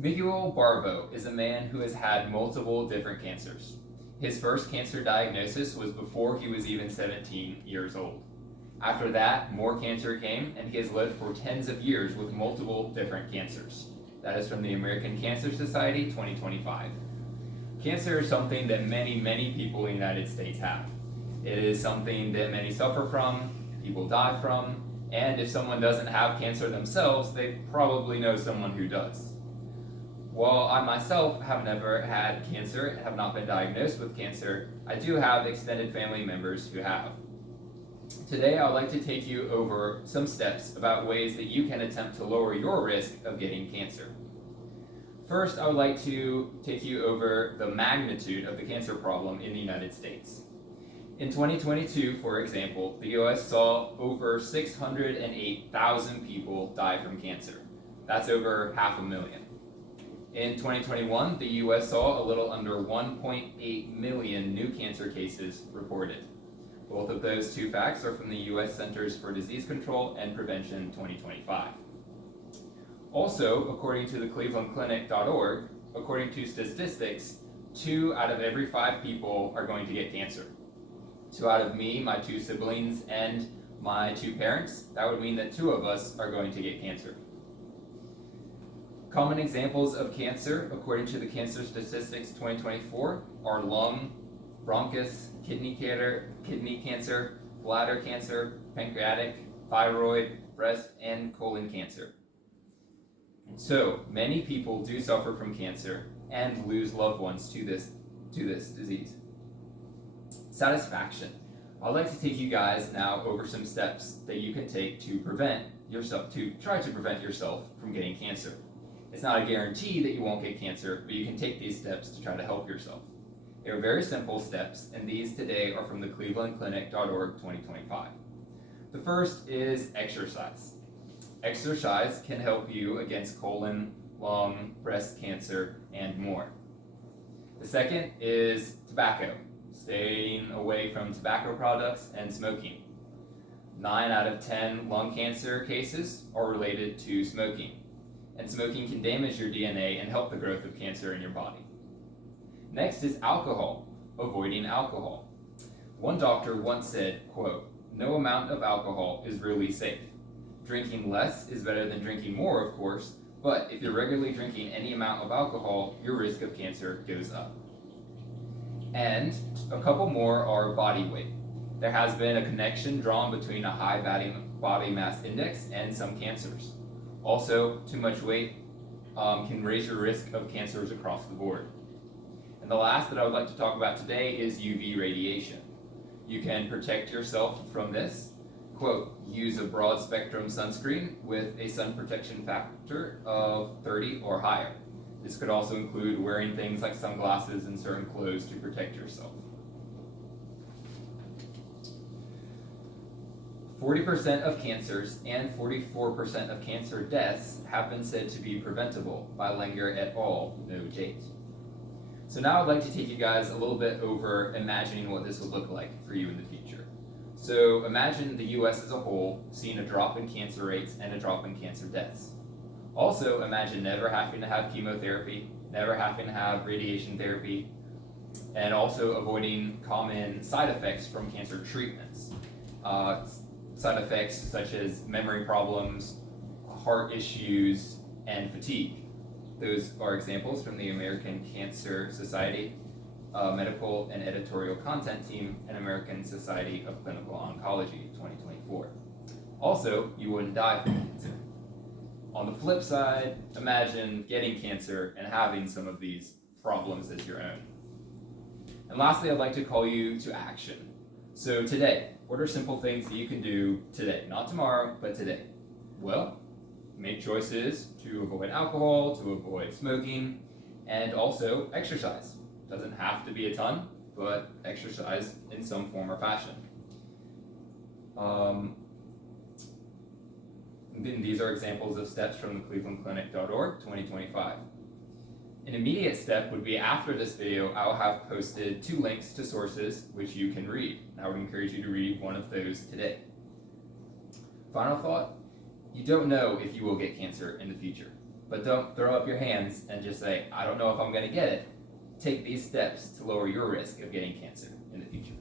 Miguel Barbo is a man who has had multiple different cancers. His first cancer diagnosis was before he was even 17 years old. After that, more cancer came, and he has lived for tens of years with multiple different cancers. That is from the American Cancer Society 2025. Cancer is something that many people in the United States have. It is something that many suffer from, people die from, and if someone doesn't have cancer themselves, they probably know someone who does. While I myself have never had cancer and have not been diagnosed with cancer, I do have extended family members who have. Today, I would like to take you over some steps about ways that you can attempt to lower your risk of getting cancer. First, I would like to take you over the magnitude of the cancer problem in the United States. In 2022, for example, the US saw over 608,000 people die from cancer. That's over 500,000. In 2021, the US saw a little under 1.8 million new cancer cases reported. Both of those two facts are from the US Centers for Disease Control and Prevention 2025. Also, according to the clevelandclinic.org, according to statistics, 2 out of every 5 people are going to get cancer. 2 out of me, my 2 siblings, and my 2 parents, that would mean that 2 of us are going to get cancer. Common examples of cancer, according to the Cancer Statistics 2024, are lung, bronchus, kidney cancer, bladder cancer, pancreatic, thyroid, breast, and colon cancer. So, many people do suffer from cancer and lose loved ones to this disease. Satisfaction. I'd like to take you guys now over some steps that you can take to try to prevent yourself from getting cancer. It's not a guarantee that you won't get cancer, but you can take these steps to try to help yourself. They are very simple steps, and these today are from the clevelandclinic.org 2025. The first is exercise. Exercise can help you against colon, lung, breast cancer, and more. The second is tobacco. Staying away from tobacco products and smoking. 9 out of 10 lung cancer cases are related to smoking, and smoking can damage your DNA and help the growth of cancer in your body. Next is alcohol, avoiding alcohol. One doctor once said, quote, "No amount of alcohol is really safe. Drinking less is better than drinking more, of course, but if you're regularly drinking any amount of alcohol, your risk of cancer goes up." And a couple more are body weight. There has been a connection drawn between a high body mass index and some cancers. Also, too much weight can raise your risk of cancers across the board. And the last that I would like to talk about today is UV radiation. You can protect yourself from this. Quote, "Use a broad spectrum sunscreen with a sun protection factor of 30 or higher." This could also include wearing things like sunglasses and certain clothes to protect yourself. 40% of cancers and 44% of cancer deaths have been said to be preventable by Langer et al. No date. So now I'd like to take you guys a little bit over imagining what this would look like for you in the future. So imagine the US as a whole seeing a drop in cancer rates and a drop in cancer deaths. Also imagine never having to have chemotherapy, never having to have radiation therapy, and also avoiding common side effects from cancer treatments. Side effects such as memory problems, heart issues, and fatigue. Those are examples from the American Cancer Society Medical and Editorial Content Team and American Society of Clinical Oncology 2024. Also, you wouldn't die from cancer. On the flip side, imagine getting cancer and having some of these problems as your own. And lastly, I'd like to call you to action. So today, what are simple things that you can do today? Not tomorrow, but today. Well, make choices to avoid alcohol, to avoid smoking, and also exercise. Doesn't have to be a ton, but exercise in some form or fashion. These are examples of steps from the clevelandclinic.org 2025. An immediate step would be after this video, I will have posted 2 links to sources which you can read. I would encourage you to read one of those today. Final thought, you don't know if you will get cancer in the future. but don't throw up your hands and just say, I don't know if I'm going to get it. Take these steps to lower your risk of getting cancer in the future.